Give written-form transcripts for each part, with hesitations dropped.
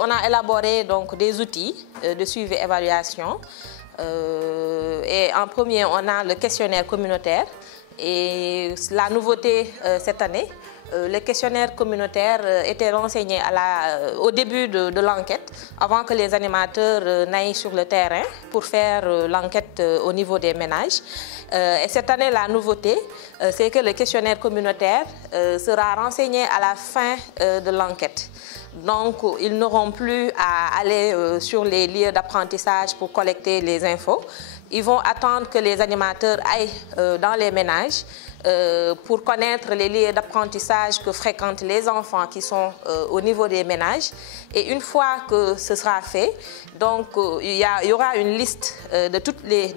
on a élaboré donc des outils de suivi et évaluation. Et en premier, on a le questionnaire communautaire. Et la nouveauté cette année, le questionnaire communautaire était renseigné au début de l'enquête, avant que les animateurs n'aillent sur le terrain pour faire l'enquête au niveau des ménages. Et cette année, la nouveauté, c'est que le questionnaire communautaire sera renseigné à la fin de l'enquête. Donc, ils n'auront plus à aller sur les lieux d'apprentissage pour collecter les infos. Ils vont attendre que les animateurs aillent dans les ménages pour connaître les lieux d'apprentissage que fréquentent les enfants qui sont au niveau des ménages. Et une fois que ce sera fait, donc, il y aura une liste de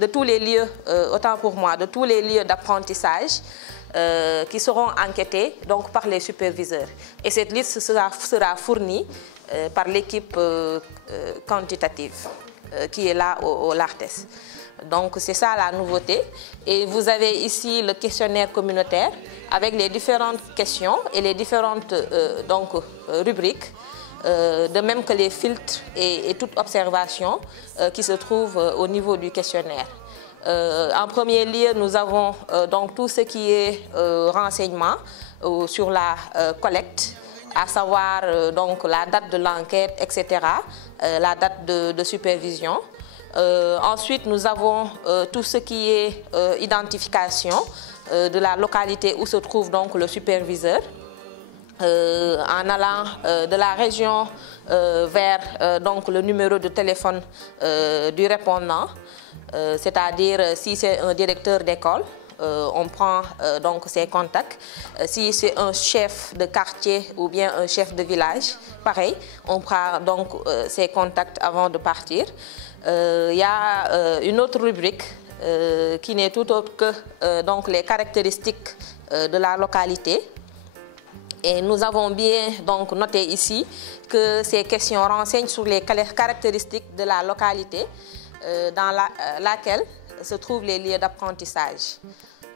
tous les lieux, autant pour moi, de tous les lieux d'apprentissage qui seront enquêtés donc, par les superviseurs. Et cette liste sera fournie par l'équipe quantitative qui est là au LARTES. Donc c'est ça la nouveauté. Et vous avez ici le questionnaire communautaire avec les différentes questions et les différentes rubriques, de même que les filtres et toute observation qui se trouvent au niveau du questionnaire. En premier lieu, nous avons donc tout ce qui est renseignement sur la collecte, à savoir donc la date de l'enquête, etc., la date de supervision. Ensuite, nous avons tout ce qui est identification de la localité où se trouve donc le superviseur, en allant de la région vers donc le numéro de téléphone du répondant, c'est-à-dire si c'est un directeur d'école, on prend donc ses contacts. Si c'est un chef de quartier ou bien un chef de village, pareil, on prend donc ses contacts avant de partir. Il y a une autre rubrique qui n'est tout autre que donc les caractéristiques de la localité. Et nous avons bien donc noté ici que ces questions renseignent sur les caractéristiques de la localité dans laquelle se trouvent les lieux d'apprentissage.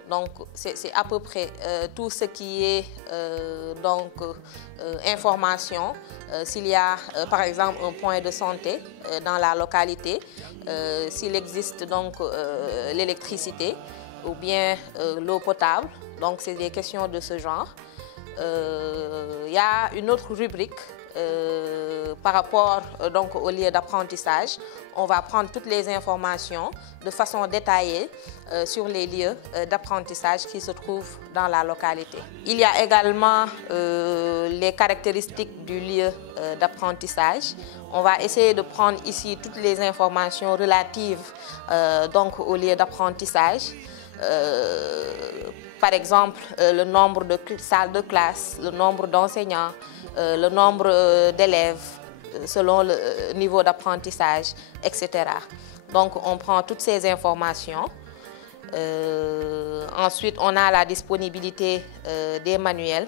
Donc c'est à peu près tout ce qui est information. S'il y a par exemple un point de santé dans la localité, s'il existe donc l'électricité ou bien l'eau potable, donc c'est des questions de ce genre. Il y a une autre rubrique par rapport donc au lieu d'apprentissage. On va prendre toutes les informations de façon détaillée sur les lieux d'apprentissage qui se trouvent dans la localité. Il y a également les caractéristiques du lieu d'apprentissage. On va essayer de prendre ici toutes les informations relatives donc au lieu d'apprentissage. Par exemple, le nombre de salles de classe, le nombre d'enseignants, le nombre d'élèves selon le niveau d'apprentissage, etc. Donc, on prend toutes ces informations. Ensuite, on a la disponibilité des manuels,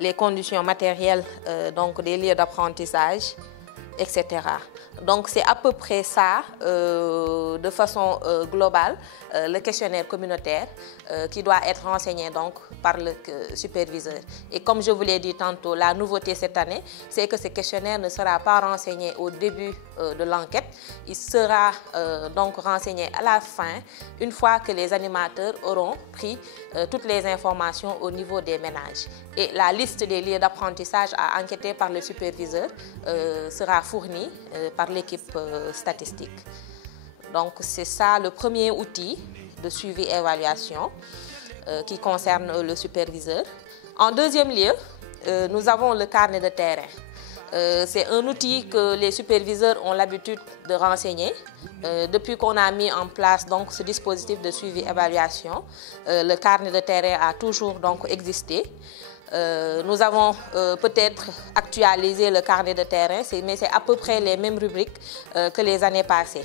les conditions matérielles donc des lieux d'apprentissage, etc. Donc c'est à peu près ça, de façon globale, le questionnaire communautaire qui doit être renseigné donc par le superviseur. Et comme je vous l'ai dit tantôt, la nouveauté cette année, c'est que ce questionnaire ne sera pas renseigné au début de l'enquête, il sera donc renseigné à la fin, une fois que les animateurs auront pris toutes les informations au niveau des ménages. Et la liste des lieux d'apprentissage à enquêter par le superviseur sera fournie par l'équipe statistique. Donc c'est ça le premier outil de suivi et évaluation qui concerne le superviseur. En deuxième lieu, nous avons le carnet de terrain. C'est un outil que les superviseurs ont l'habitude de renseigner. Depuis qu'on a mis en place donc, ce dispositif de suivi et évaluation, le carnet de terrain a toujours donc, existé. Nous avons peut-être actualisé le carnet de terrain, mais c'est à peu près les mêmes rubriques que les années passées.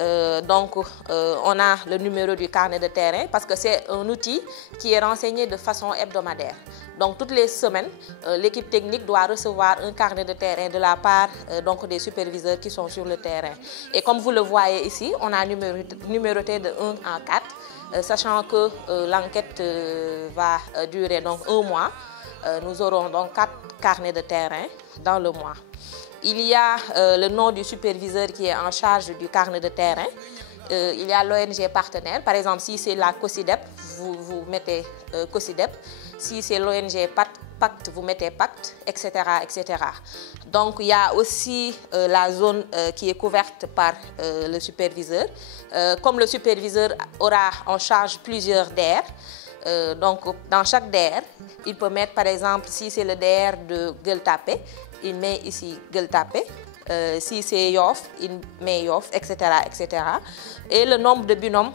On a le numéro du carnet de terrain parce que c'est un outil qui est renseigné de façon hebdomadaire. Donc toutes les semaines, l'équipe technique doit recevoir un carnet de terrain de la part donc des superviseurs qui sont sur le terrain. Et comme vous le voyez ici, on a numéroté de 1 à 4, sachant que l'enquête va durer donc 1 mois. Nous aurons donc 4 carnets de terrain dans le mois. il y a le nom du superviseur qui est en charge du carnet de terrain. Il y a l'ONG partenaire. Par exemple, si c'est la COSIDEP, vous mettez COSIDEP. Si c'est l'ONG Pacte, vous mettez Pacte, etc., etc. Donc, il y a aussi la zone qui est couverte par le superviseur. Comme le superviseur aura en charge plusieurs DER, donc dans chaque DER, il peut mettre, par exemple, si c'est le DER de Gueule Tapée, il met ici Gueule Tapée. Si c'est Yoff, il met Yoff, etc., etc. Et le nombre de binômes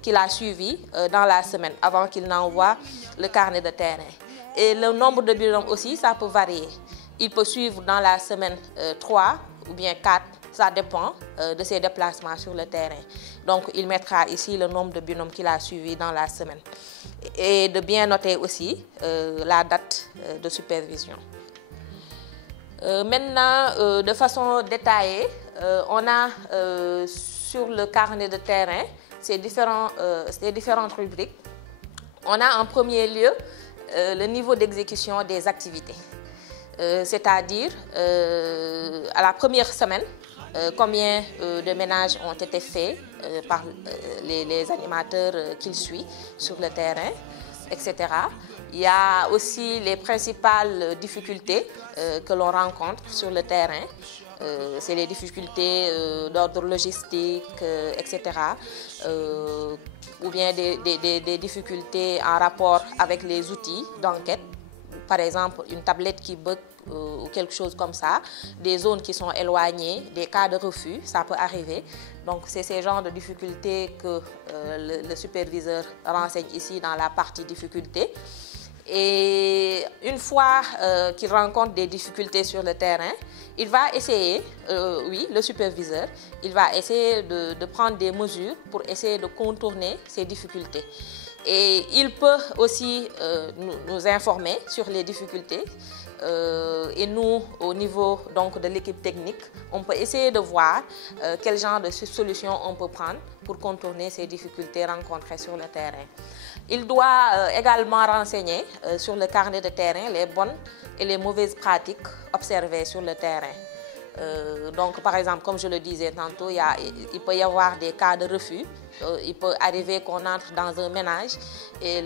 qu'il a suivi dans la semaine avant qu'il n'envoie le carnet de terrain. Et le nombre de binômes aussi, ça peut varier. Il peut suivre dans la semaine 3 ou bien 4, ça dépend de ses déplacements sur le terrain. Donc, il mettra ici le nombre de binômes qu'il a suivi dans la semaine. Et de bien noter aussi la date de supervision. Maintenant, de façon détaillée, on a sur le carnet de terrain ces différentes rubriques. On a en premier lieu le niveau d'exécution des activités. C'est-à-dire, à la première semaine, combien de ménages ont été faits par les animateurs qu'il suit sur le terrain, etc. Il y a aussi les principales difficultés que l'on rencontre sur le terrain. C'est les difficultés d'ordre logistique, etc. Ou bien des difficultés en rapport avec les outils d'enquête. Par exemple, une tablette qui bug ou quelque chose comme ça, des zones qui sont éloignées, des cas de refus, ça peut arriver. Donc, c'est ces genres de difficultés que le superviseur renseigne ici dans la partie difficultés. Et une fois qu'il rencontre des difficultés sur le terrain, il va essayer, oui, le superviseur, il va essayer de prendre des mesures pour essayer de contourner ces difficultés. Et il peut aussi nous informer sur les difficultés. Et nous, au niveau donc, de l'équipe technique, on peut essayer de voir quel genre de solution on peut prendre pour contourner ces difficultés rencontrées sur le terrain. Il doit également renseigner sur le carnet de terrain les bonnes et les mauvaises pratiques observées sur le terrain. Donc, par exemple, comme je le disais tantôt, il peut y avoir des cas de refus. Il peut arriver qu'on entre dans un ménage et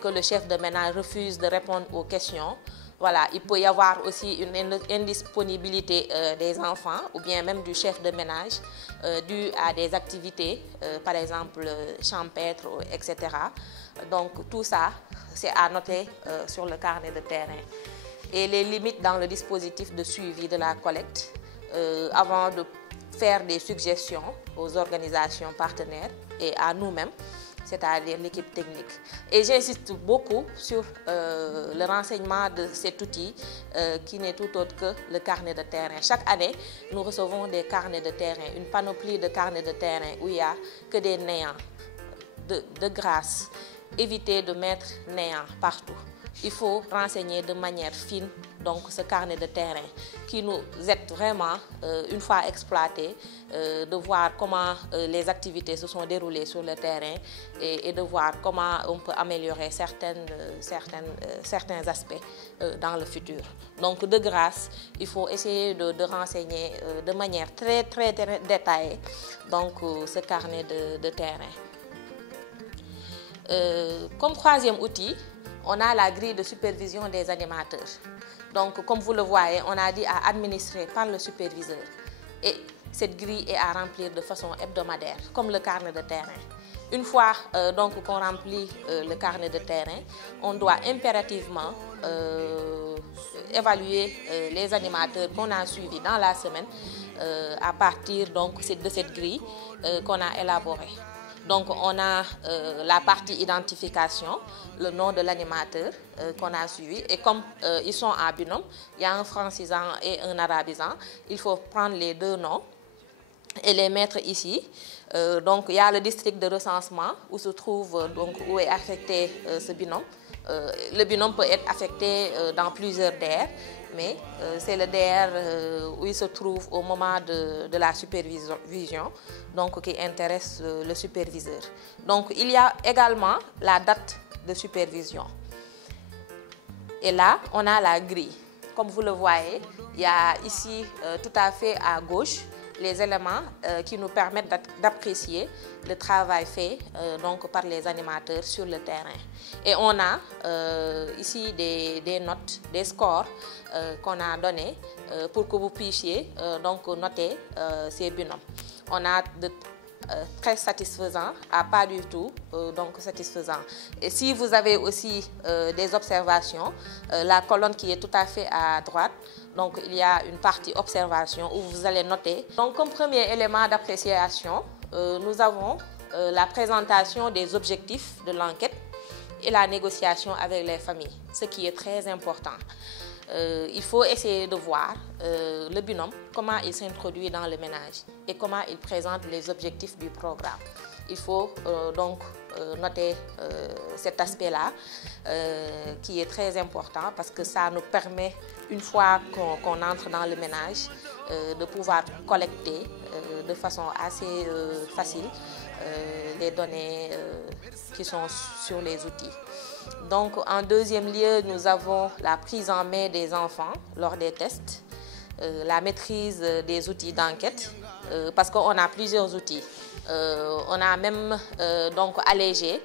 que le chef de ménage refuse de répondre aux questions. Voilà, il peut y avoir aussi une indisponibilité des enfants ou bien même du chef de ménage due à des activités, par exemple champêtres, etc. Donc tout ça, c'est à noter sur le carnet de terrain. Et les limites dans le dispositif de suivi de la collecte avant de faire des suggestions aux organisations partenaires et à nous-mêmes, c'est-à-dire l'équipe technique. Et j'insiste beaucoup sur le renseignement de cet outil qui n'est tout autre que le carnet de terrain. Chaque année, nous recevons des carnets de terrain, une panoplie de carnets de terrain où il n'y a que des néants. De grâce, évitez de mettre néant partout. Il faut renseigner de manière fine donc, ce carnet de terrain qui nous aide vraiment, une fois exploité, de voir comment les activités se sont déroulées sur le terrain et de voir comment on peut améliorer certains aspects dans le futur. Donc de grâce, il faut essayer de renseigner de manière très détaillée donc, ce carnet de terrain. Comme troisième outil, on a la grille de supervision des animateurs. Donc, comme vous le voyez, on a dit à administrer par le superviseur. Et cette grille est à remplir de façon hebdomadaire, comme le carnet de terrain. Une fois donc qu'on remplit le carnet de terrain, on doit impérativement évaluer les animateurs qu'on a suivis dans la semaine à partir donc, de cette grille qu'on a élaborée. Donc, on a la partie identification, le nom de l'animateur qu'on a suivi. Et comme ils sont en binôme, il y a un francisant et un arabisant, il faut prendre les deux noms et les mettre ici. Donc, il y a le district de recensement où se trouve, donc, où est affecté ce binôme. Le binôme peut être affecté dans plusieurs DER, mais c'est le DER où il se trouve au moment de la supervision, donc qui intéresse le superviseur. Donc il y a également la date de supervision. Et là, on a la grille. Comme vous le voyez, il y a ici tout à fait à gauche les éléments qui nous permettent d'apprécier le travail fait donc par les animateurs sur le terrain. Et on a ici des notes, des scores qu'on a donnés pour que vous puissiez donc noter ces binômes. On a de très satisfaisant à pas du tout donc satisfaisant. Et si vous avez aussi des observations, la colonne qui est tout à fait à droite, donc il y a une partie observation où vous allez noter. Donc comme premier élément d'appréciation, nous avons la présentation des objectifs de l'enquête et la négociation avec les familles, ce qui est très important. Il faut essayer de voir le binôme, comment il s'introduit dans le ménage et comment il présente les objectifs du programme. Il faut donc noter cet aspect-là qui est très important parce que ça nous permet, une fois qu'on entre dans le ménage, de pouvoir collecter de façon assez facile les données qui sont sur les outils. Donc, en deuxième lieu, nous avons la prise en main des enfants lors des tests, la maîtrise des outils d'enquête, parce qu'on a plusieurs outils. On a même donc allégé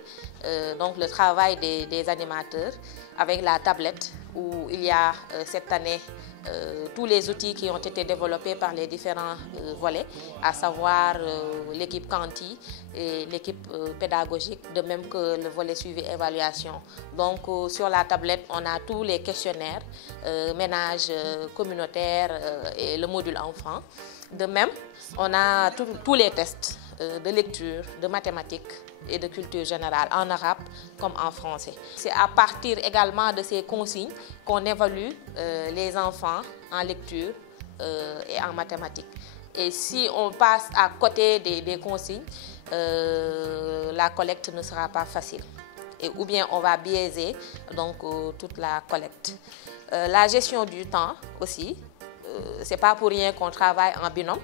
donc le travail des animateurs avec la tablette où il y a cette année tous les outils qui ont été développés par les différents volets, à savoir l'équipe Canti et l'équipe pédagogique, de même que le volet suivi évaluation. Donc sur la tablette, on a tous les questionnaires, ménage communautaire et le module enfant. De même, on a tous les tests de lecture, de mathématiques et de culture générale en arabe comme en français. C'est à partir également de ces consignes qu'on évalue les enfants en lecture et en mathématiques. Et si on passe à côté des consignes, la collecte ne sera pas facile. Ou bien on va biaiser donc toute la collecte. La gestion du temps aussi, c'est pas pour rien qu'on travaille en binôme.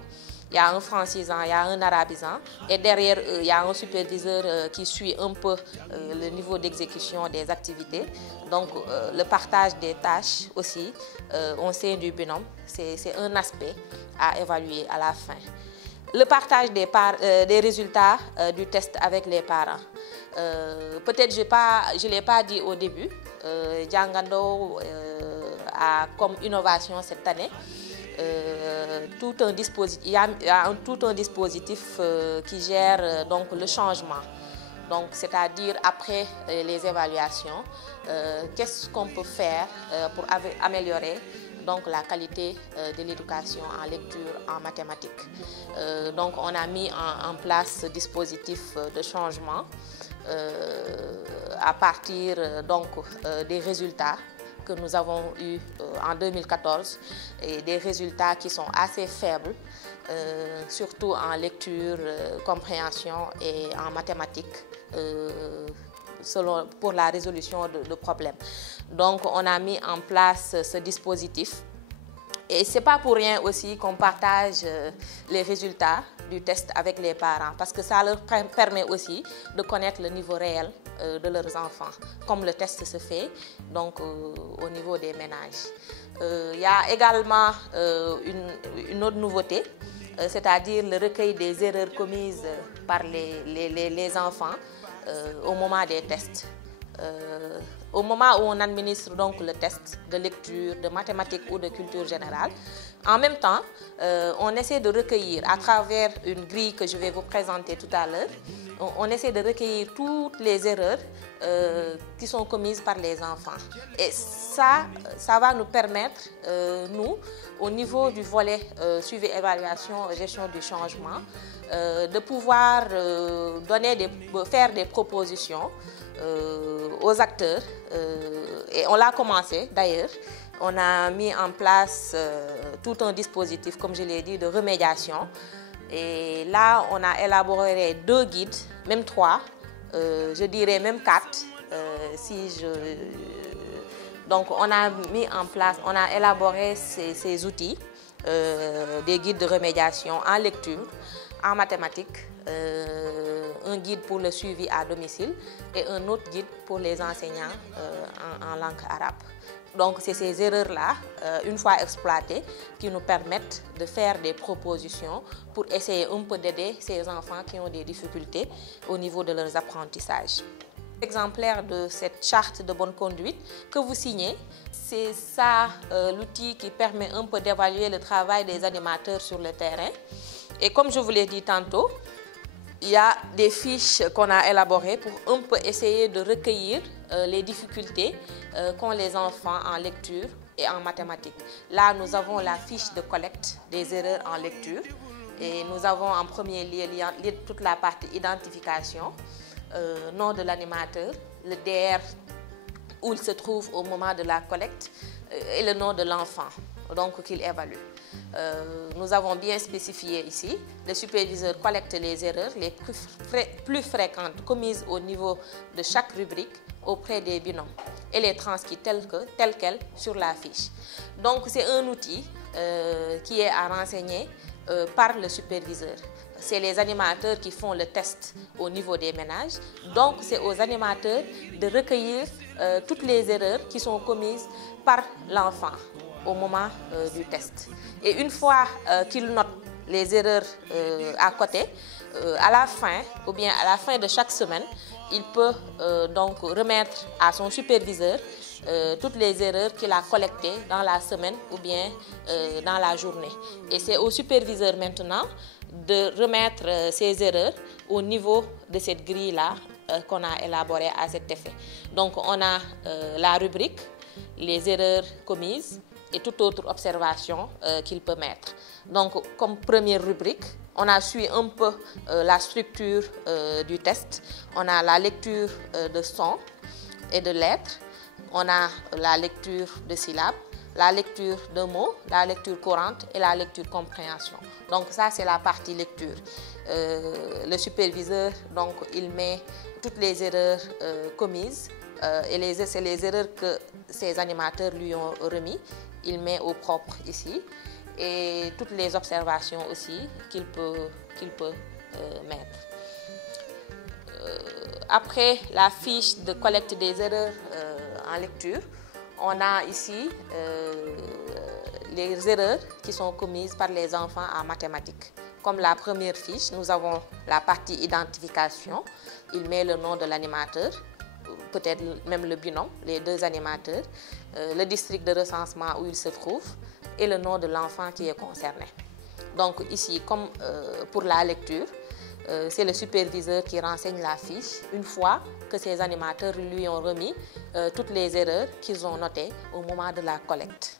Il y a un francisant, il y a un arabisant et derrière eux, il y a un superviseur qui suit un peu le niveau d'exécution des activités. Donc le partage des tâches aussi au sein du binôme, c'est un aspect à évaluer à la fin. Le partage des résultats du test avec les parents. Peut-être je ne l'ai pas dit au début, Djangando a comme innovation cette année tout un dispositif, il y a tout un dispositif qui gère donc le changement. Donc, c'est-à-dire après les évaluations, qu'est-ce qu'on peut faire pour améliorer donc la qualité de l'éducation en lecture, en mathématiques. Donc, on a mis en place ce dispositif de changement à partir donc des résultats que nous avons eus en 2014 et des résultats qui sont assez faibles, surtout en lecture, compréhension et en mathématiques, pour la résolution de problèmes. Donc on a mis en place ce dispositif. Et ce n'est pas pour rien aussi qu'on partage les résultats du test avec les parents, parce que ça leur permet aussi de connaître le niveau réel de leurs enfants, comme le test se fait donc, au niveau des ménages. Il y a également une autre nouveauté, c'est-à-dire le recueil des erreurs commises par les enfants au moment des tests. Au moment où on administre donc le test de lecture, de mathématiques ou de culture générale, en même temps, on essaie de recueillir à travers une grille que je vais vous présenter tout à l'heure, on essaie de recueillir toutes les erreurs qui sont commises par les enfants. Et ça va nous permettre, nous, au niveau du volet suivi, évaluation, gestion du changement, de pouvoir faire des propositions aux acteurs, et on l'a commencé d'ailleurs. On a mis en place tout un dispositif, comme je l'ai dit, de remédiation. Et là, on a élaboré 2 guides, même 3, je dirais même 4. Donc, on a mis en place, on a élaboré ces outils, des guides de remédiation en lecture, en mathématiques, un guide pour le suivi à domicile et un autre guide pour les enseignants en langue arabe. Donc c'est ces erreurs-là, une fois exploitées, qui nous permettent de faire des propositions pour essayer un peu d'aider ces enfants qui ont des difficultés au niveau de leurs apprentissages. Exemplaire de cette charte de bonne conduite que vous signez, c'est ça l'outil qui permet un peu d'évaluer le travail des animateurs sur le terrain. Et comme je vous l'ai dit tantôt, il y a des fiches qu'on a élaborées pour un peu essayer de recueillir les difficultés qu'ont les enfants en lecture et en mathématiques. Là, nous avons la fiche de collecte des erreurs en lecture et nous avons en premier lieu toute la partie identification, nom de l'animateur, le DR où il se trouve au moment de la collecte et le nom de l'enfant donc qu'il évalue. Nous avons bien spécifié ici, le superviseur collecte les erreurs les plus fréquentes commises au niveau de chaque rubrique auprès des binômes et les transcrit telles quelles sur la fiche. Donc c'est un outil qui est à renseigner par le superviseur. C'est les animateurs qui font le test au niveau des ménages. Donc c'est aux animateurs de recueillir toutes les erreurs qui sont commises par l'enfant au moment du test. Et une fois qu'il note les erreurs à côté, à la fin ou bien à la fin de chaque semaine, il peut donc remettre à son superviseur toutes les erreurs qu'il a collectées dans la semaine ou bien dans la journée. Et c'est au superviseur maintenant de remettre ces erreurs au niveau de cette grille-là qu'on a élaborée à cet effet. Donc on a la rubrique, les erreurs commises et toute autre observation qu'il peut mettre. Donc comme première rubrique, on a suivi un peu la structure du test. On a la lecture de sons et de lettres. On a la lecture de syllabes, la lecture de mots, la lecture courante et la lecture compréhension. Donc ça, c'est la partie lecture. Le superviseur, donc, il met toutes les erreurs commises et c'est les erreurs que ces animateurs lui ont remis. Il met au propre ici et toutes les observations aussi qu'il peut mettre. Après la fiche de collecte des erreurs en lecture, on a ici les erreurs qui sont commises par les enfants en mathématiques. Comme la première fiche, nous avons la partie identification. Il met le nom de l'animateur, peut-être même le binôme, les deux animateurs, le district de recensement où il se trouve et le nom de l'enfant qui est concerné. Donc ici, comme pour la lecture, c'est le superviseur qui renseigne la fiche une fois que ces animateurs lui ont remis toutes les erreurs qu'ils ont notées au moment de la collecte.